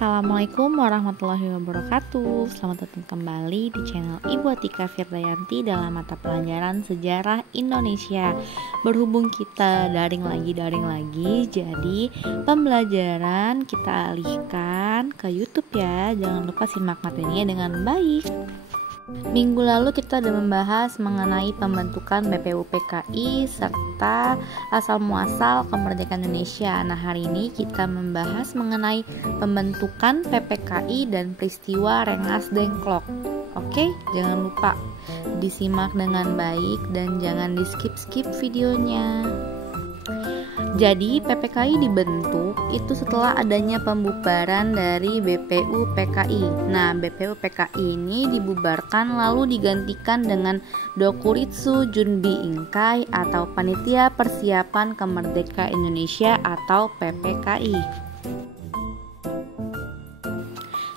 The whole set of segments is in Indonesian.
Assalamualaikum warahmatullahi wabarakatuh. Selamat datang kembali di channel Ibu Atika Firdayanti dalam mata pelajaran Sejarah Indonesia. Berhubung kita daring lagi, jadi pembelajaran kita alihkan ke YouTube ya. Jangan lupa simak materinya dengan baik. Minggu lalu kita sudah membahas mengenai pembentukan BPUPKI serta asal-muasal kemerdekaan Indonesia. Nah, hari ini kita membahas mengenai pembentukan PPKI dan peristiwa Rengas Dengklok. Oke, jangan lupa disimak dengan baik dan jangan di-skip videonya. Jadi PPKI dibentuk itu setelah adanya pembubaran dari BPUPKI. Nah, BPUPKI ini dibubarkan lalu digantikan dengan Dokuritsu Junbi Inkai atau Panitia Persiapan Kemerdekaan Indonesia atau PPKI.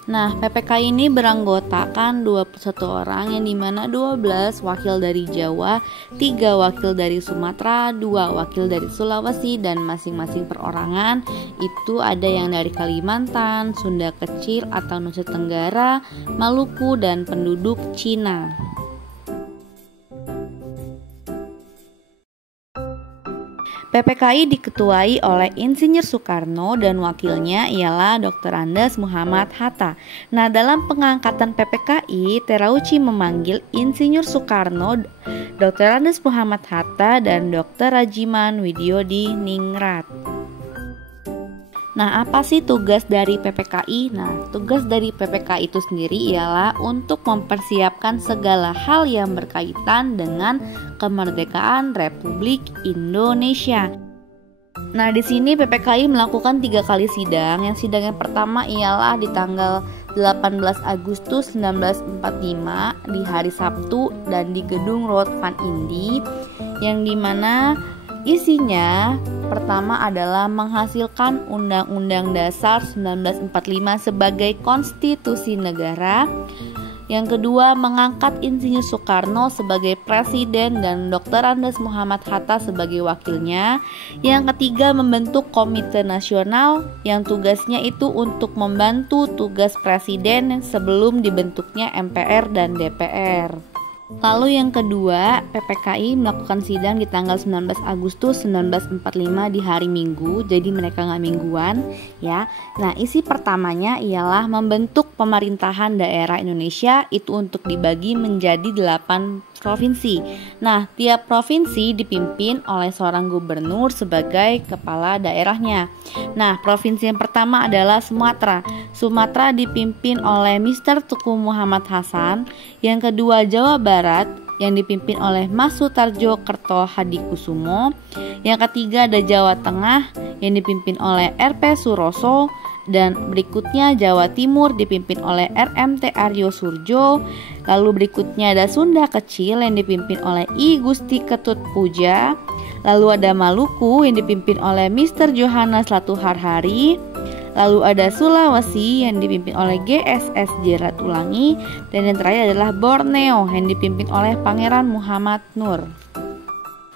Nah, PPKI ini beranggotakan 21 orang yang dimana 12 wakil dari Jawa, 3 wakil dari Sumatera, 2 wakil dari Sulawesi, dan masing-masing perorangan itu ada yang dari Kalimantan, Sunda Kecil atau Nusa Tenggara, Maluku, dan penduduk Cina. PPKI diketuai oleh Insinyur Soekarno dan wakilnya ialah Dr. Andes Muhammad Hatta. Nah, dalam pengangkatan PPKI, Terauchi memanggil Insinyur Soekarno, Dr. Andes Muhammad Hatta, dan Dr. Rajiman Widyodiningrat. Nah, apa sih tugas dari PPKI? Nah, tugas dari PPKI itu sendiri ialah untuk mempersiapkan segala hal yang berkaitan dengan kemerdekaan Republik Indonesia. Nah, di sini PPKI melakukan 3 kali sidang. Yang sidang yang pertama ialah di tanggal 18 Agustus 1945 di hari Sabtu dan di Gedung Rood van Indi, yang dimana isinya pertama adalah menghasilkan Undang-Undang Dasar 1945 sebagai konstitusi negara. Yang kedua, mengangkat Insinyur Soekarno sebagai presiden dan Dr. Andes Muhammad Hatta sebagai wakilnya. Yang ketiga, membentuk komite nasional yang tugasnya itu untuk membantu tugas presiden sebelum dibentuknya MPR dan DPR. Lalu yang kedua, PPKI melakukan sidang di tanggal 19 Agustus 1945 di hari Minggu, jadi mereka nggak mingguan ya. Nah, isi pertamanya ialah membentuk pemerintahan daerah Indonesia itu untuk dibagi menjadi 8 provinsi. Nah, tiap provinsi dipimpin oleh seorang gubernur sebagai kepala daerahnya. Nah, provinsi yang pertama adalah Sumatera. Sumatera dipimpin oleh Mr. Tuku Muhammad Hasan. Yang kedua, Jawa Barat yang dipimpin oleh Mas Sutarjo Kerto Hadikusumo. Yang ketiga ada Jawa Tengah yang dipimpin oleh RP Suroso. Dan berikutnya Jawa Timur dipimpin oleh RMT Aryo Surjo. Lalu berikutnya ada Sunda Kecil yang dipimpin oleh I Gusti Ketut Puja. Lalu ada Maluku yang dipimpin oleh Mr. Johannes Latuharhari. Lalu ada Sulawesi yang dipimpin oleh GSSJ Ratulangi. Dan yang terakhir adalah Borneo yang dipimpin oleh Pangeran Muhammad Nur.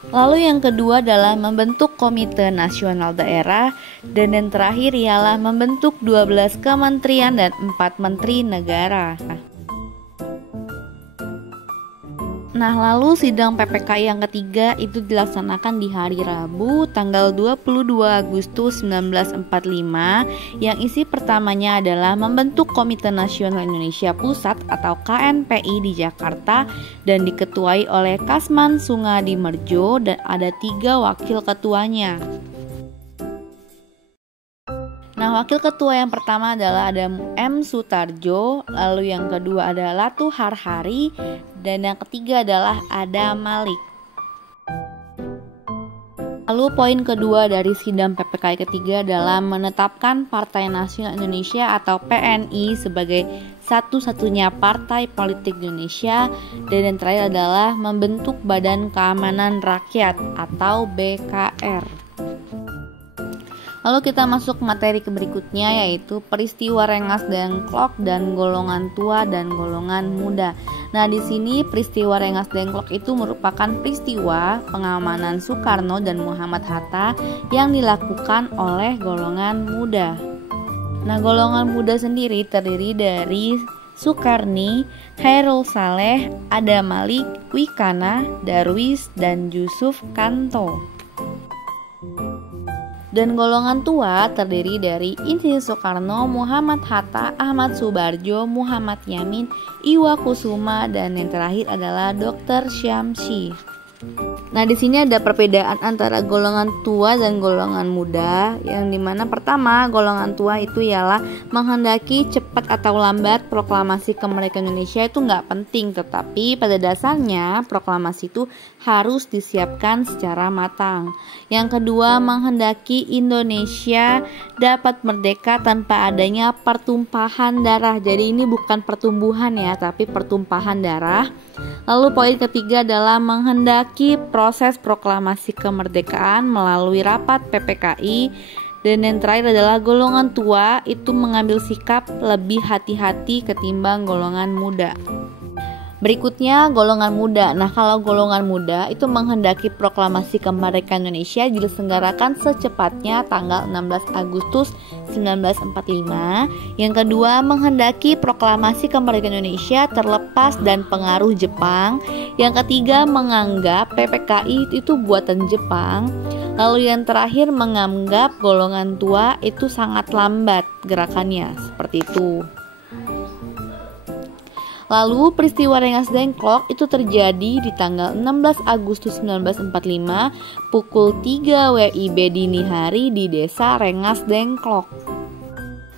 Lalu yang kedua adalah membentuk Komite Nasional Daerah, dan yang terakhir ialah membentuk 12 kementerian dan 4 menteri negara. Nah, lalu sidang PPKI yang ketiga itu dilaksanakan di hari Rabu tanggal 22 Agustus 1945, yang isi pertamanya adalah membentuk Komite Nasional Indonesia Pusat atau KNPI di Jakarta dan diketuai oleh Kasman Sungadimerjo dan ada 3 wakil ketuanya. Nah, wakil ketua yang pertama adalah ada M. Sutarjo, lalu yang kedua ada Latuharhari, dan yang ketiga adalah ada Malik. Lalu poin kedua dari sidang PPKI ketiga adalah menetapkan Partai Nasional Indonesia atau PNI sebagai satu-satunya partai politik di Indonesia, dan yang terakhir adalah membentuk Badan Keamanan Rakyat atau BKR. Lalu kita masuk materi berikutnya, yaitu peristiwa Rengas Dengklok dan golongan tua dan golongan muda. Nah, di sini peristiwa Rengas Dengklok itu merupakan peristiwa pengamanan Soekarno dan Muhammad Hatta yang dilakukan oleh golongan muda. Nah, golongan muda sendiri terdiri dari Sukarni, Hairul Saleh, Adam Malik, Wikana, Darwis, dan Yusuf Kanto. Dan golongan tua terdiri dari Insinyur Soekarno, Muhammad Hatta, Ahmad Subarjo, Muhammad Yamin, Iwa Kusuma, dan yang terakhir adalah Dr. Syamsi. Nah, di sini ada perbedaan antara golongan tua dan golongan muda, yang dimana pertama golongan tua itu ialah menghendaki cepat atau lambat proklamasi kemerdekaan Indonesia itu nggak penting, tetapi pada dasarnya proklamasi itu harus disiapkan secara matang. Yang kedua, menghendaki Indonesia dapat merdeka tanpa adanya pertumpahan darah. Jadi ini bukan pertumbuhan ya, tapi pertumpahan darah. Lalu poin ketiga adalah menghendaki proses proklamasi kemerdekaan melalui rapat PPKI. Dan yang terakhir adalah golongan tua itu mengambil sikap lebih hati-hati ketimbang golongan muda. Berikutnya golongan muda. Nah, kalau golongan muda itu menghendaki proklamasi kemerdekaan Indonesia diselenggarakan secepatnya tanggal 16 Agustus 1945. Yang kedua, menghendaki proklamasi kemerdekaan Indonesia terlepas dan pengaruh Jepang. Yang ketiga, menganggap PPKI itu buatan Jepang. Lalu yang terakhir, menganggap golongan tua itu sangat lambat gerakannya, seperti itu. Lalu peristiwa Rengas Dengklok itu terjadi di tanggal 16 Agustus 1945 pukul 3 WIB dini hari di desa Rengas Dengklok.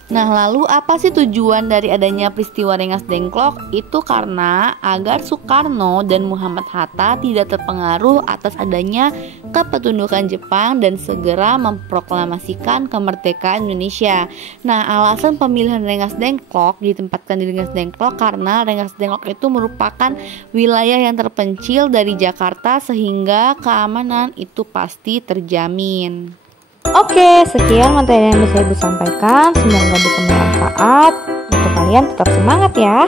Nah, lalu apa sih tujuan dari adanya peristiwa Rengas Dengklok? Itu karena agar Soekarno dan Muhammad Hatta tidak terpengaruh atas adanya kepetundukan Jepang dan segera memproklamasikan kemerdekaan Indonesia. Nah, alasan pemilihan Rengas Dengklok ditempatkan di Rengas Dengklok karena Rengas Dengklok itu merupakan wilayah yang terpencil dari Jakarta sehingga keamanan itu pasti terjamin. Oke, sekian materi yang bisa Ibu sampaikan. Semoga bisa bermanfaat. Untuk kalian tetap semangat ya.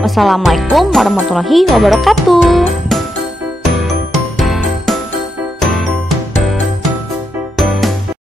Wassalamualaikum warahmatullahi wabarakatuh.